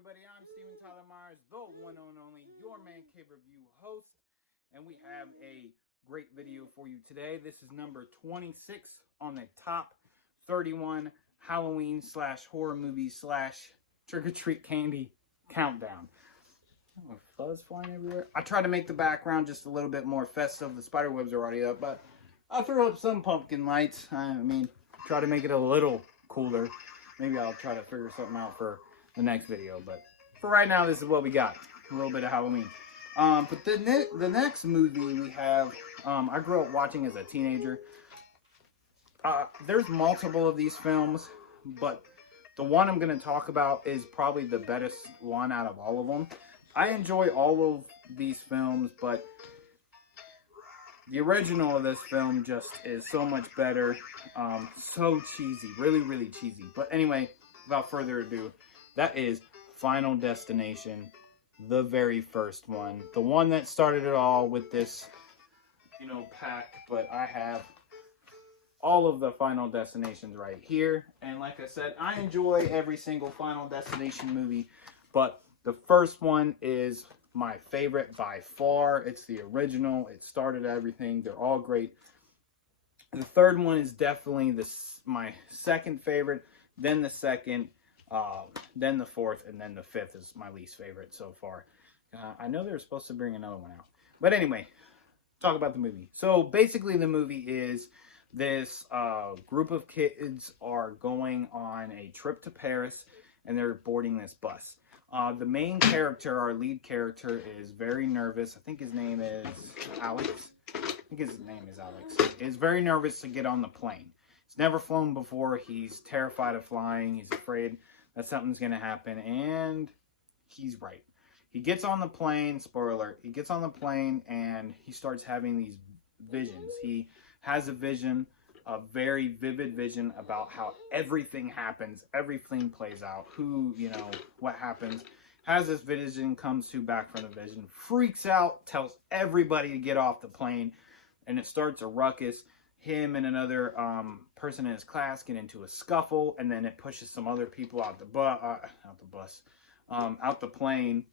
everybody, I'm Steven Tyler Myers, the one and only, your Man Cave Review host, and we have a great video for you today. This is number 26 on the top 31 Halloween / horror movie / trick-or-treat candy countdown. Oh, fuzz flying everywhere. I tried to make the background just a little bit more festive. The spider webs are already up, but I threw up some pumpkin lights. I mean, try to make it a little cooler. Maybe I'll try to figure something out for the next video, but for right now, this is what we got. A little bit of Halloween. But the next movie we have, I grew up watching as a teenager. There's multiple of these films, but the one I'm going to talk about is probably the best one out of all of them. I enjoy all of these films, but the original of this film just is so much better. So cheesy. Really, really cheesy. But anyway, without further ado, that is Final Destination, the very first one. The one that started it all with this, pack. But I have all of the Final Destinations right here. And like I said, I enjoy every single Final Destination movie. But the first one is my favorite by far. It's the original. It started everything. They're all great. The third one is definitely my second favorite. Then the second. Then the fourth, and then the fifth is my least favorite so far. I know they were supposed to bring another one out. But anyway, talk about the movie. So basically the movie is this group of kids are going on a trip to Paris, and they're boarding this bus. The main character, our lead character, is very nervous. I think his name is Alex. He's very nervous to get on the plane. He's never flown before. He's terrified of flying. He's afraid that something's going to happen, and he's right. He gets on the plane, spoiler alert, he gets on the plane, and he starts having these visions. He has a vision, a very vivid vision about how everything happens, everything plays out, what happens. Has this vision, comes back from the vision, freaks out, tells everybody to get off the plane, and it starts a ruckus. Him and another person in his class get into a scuffle, and then it pushes some other people out the plane.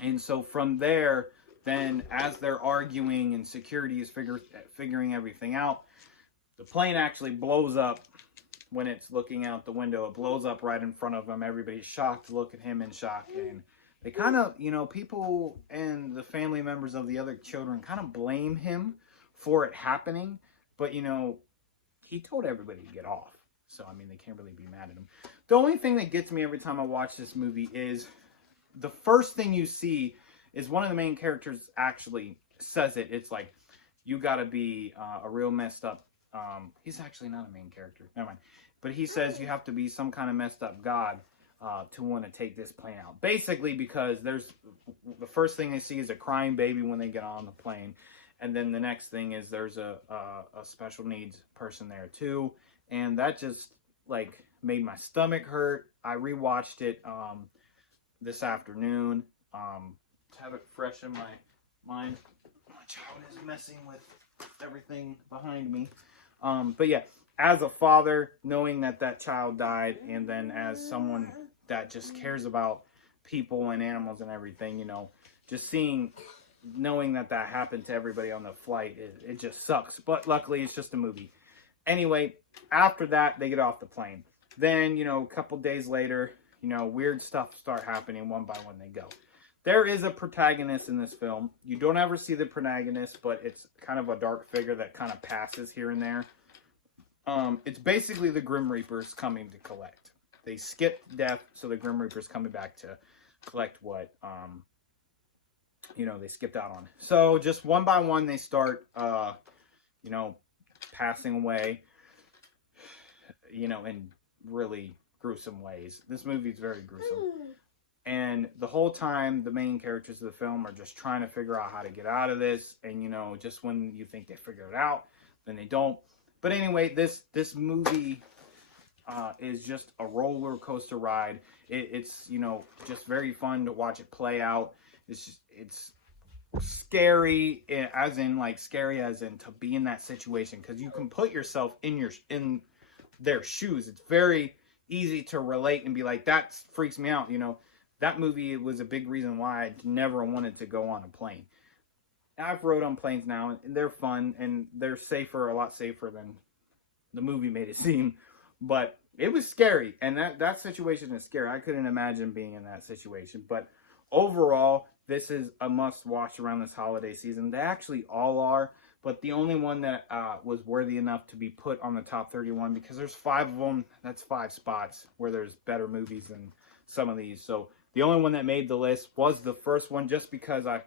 And so from there, then as they're arguing and security is figuring everything out, the plane actually blows up when it's looking out the window. It blows up right in front of them. Everybody's shocked, look at him in shock, and they kind of, people and the family members of the other children kind of blame him for it happening, but he told everybody to get off, so I mean they can't really be mad at him. The only thing that gets me every time I watch this movie is the first thing you see is one of the main characters actually says it. It's like, you gotta be a real messed up, he's actually not a main character, never mind, but he says you have to be some kind of messed up god to want to take this plane out, basically, because the first thing they see is a crying baby when they get on the plane. And then the next thing is there's a special needs person there too. And that just made my stomach hurt. I rewatched it this afternoon to have it fresh in my mind. My child is messing with everything behind me. But yeah, as a father, knowing that child died, and then as someone that just cares about people and animals and everything, just knowing that happened to everybody on the flight, it just sucks. But luckily, it's just a movie. Anyway, after that, they get off the plane. Then, a couple days later, weird stuff start happening. One by one, they go. There is a protagonist in this film. You don't ever see the protagonist, but it's kind of a dark figure that kind of passes here and there. It's basically the Grim Reapers coming to collect. They skip death, so the Grim Reapers coming back to collect what they skipped out on. So just one by one, they start, passing away, in really gruesome ways. This movie is very gruesome. And the whole time, the main characters of the film are just trying to figure out how to get out of this. And, just when you think they figure it out, then they don't. But anyway, this movie is just a roller coaster ride. It's just very fun to watch it play out. It's scary, as in to be in that situation, because you can put yourself in their shoes. It's very, easy to relate and be like, that freaks me out. You know, that movie was a big reason why I never wanted to go on a plane. I've rode on planes now, and they're fun, and they're safer, a lot safer than the movie made it seem. But it was scary, and that situation is scary. I couldn't imagine being in that situation. But overall, this is a must-watch around this holiday season. They actually all are, but the only one that was worthy enough to be put on the top 31, because there's 5 of them, that's 5 spots where there's better movies than some of these. So the only one that made the list was the first one, just because I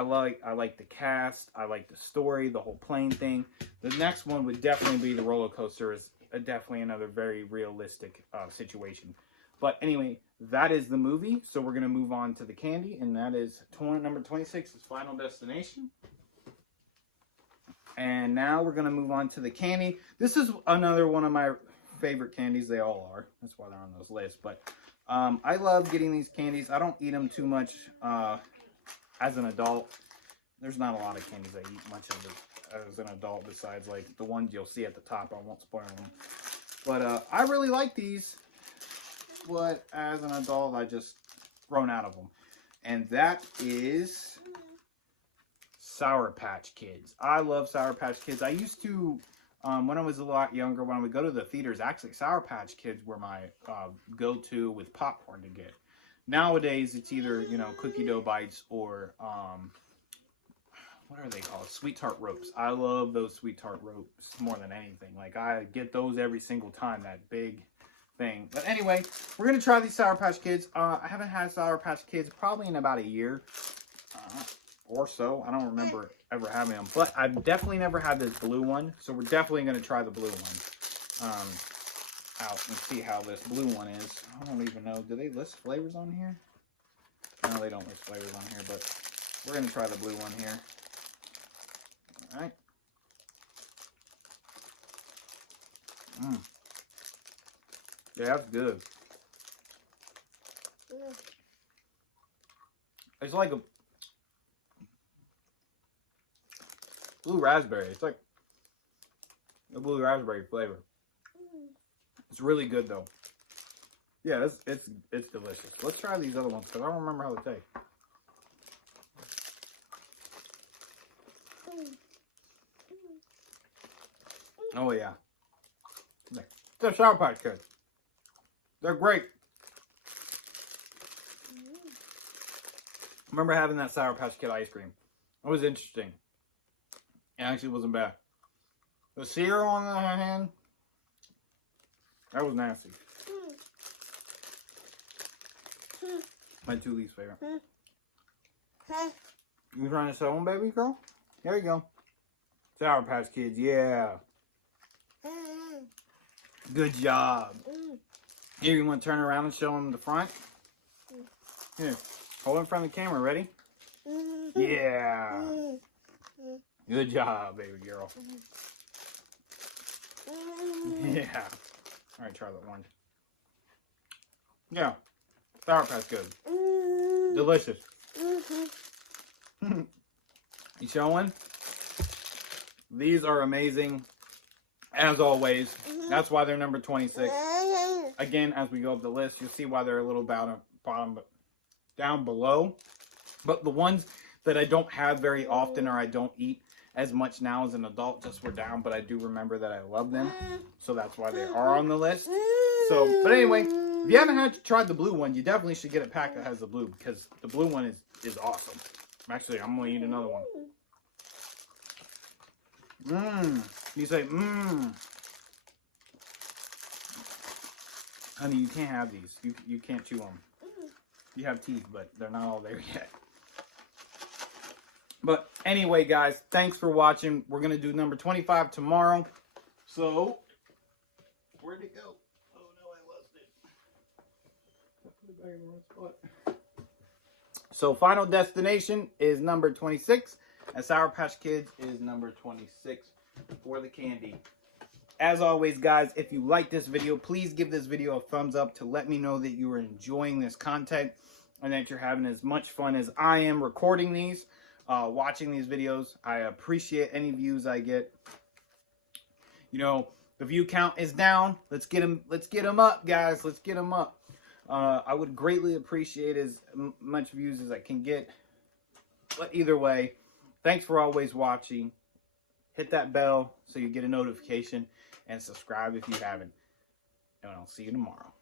like the cast, I like the story, the whole plane thing. The next one would definitely be the roller coaster. Is definitely another very realistic situation. But anyway, that is the movie. So we're gonna move on to the candy, and that is number 26 is Final Destination. And now we're gonna move on to the candy. This is another one of my favorite candies. They all are. That's why they're on those lists. But I love getting these candies. I don't eat them too much. As an adult, there's not a lot of candies I eat much of it as an adult, besides like the ones you'll see at the top. I won't spoil them. But I really like these. But as an adult, I just grown out of them. And that is Sour Patch Kids. I love Sour Patch Kids. I used to, when I was a lot younger, when I would go to the theaters, actually Sour Patch Kids were my go-to with popcorn to get. Nowadays, it's either, you know, cookie dough bites or, what are they called? Sweet Tart Ropes. I love those Sweet Tart Ropes more than anything. Like, I get those every single time, that big thing. But anyway, we're going to try these Sour Patch Kids. I haven't had Sour Patch Kids probably in about a year or so. I don't remember ever having them. But I've definitely never had this blue one. So we're definitely going to try the blue one out and see how this blue one is. I don't even know. Do they list flavors on here? No, they don't list flavors on here, but we're going to try the blue one here. All right. Yeah, that's good. It's like a blue raspberry. It's like a blue raspberry flavor. It's really good though. Yeah, it's delicious. Let's try these other ones because I don't remember how they taste. Oh yeah, they're Sour Patch Kids. They're great. I remember having that Sour Patch Kid ice cream. It was interesting. It actually wasn't bad. The cereal on the other hand, that was nasty. My 2 least favorite. You trying to sell one, baby girl? There you go. Sour Patch Kids, yeah. Good job. Here, you want to turn around and show them the front? Here, hold in front of the camera. Ready? Yeah. Good job, baby girl. Yeah. All right, try that orange. Yeah. Sour Patch Good. Delicious. You showing? These are amazing. As always. That's why they're number 26. Again, as we go up the list, you'll see why they're a little down below. But the ones that I don't have very often or I don't eat as much now as an adult just were down, but I do remember that I love them. So that's why they are on the list. So, but anyway, if you haven't tried the blue one, you definitely should get a pack that has the blue because the blue one is awesome. Actually, I'm going to eat another one. You say, Honey, you can't have these. You can't chew them. You have teeth, but they're not all there yet. But anyway, guys, thanks for watching. We're going to do number 25 tomorrow. So, where'd it go? Oh, no, I lost it. Put it back in the right spot. So, Final Destination is number 26. And Sour Patch Kids is number 26 for the candy. As always, guys, if you like this video, please give this video a thumbs up to let me know that you are enjoying this content and that you're having as much fun as I am recording these, watching these videos. I appreciate any views I get. You know, The view count is down. Let's get them up, guys. Let's get them up. I would greatly appreciate as much views as I can get. But either way, thanks for always watching. Hit that bell so you get a notification, and subscribe if you haven't. And I'll see you tomorrow.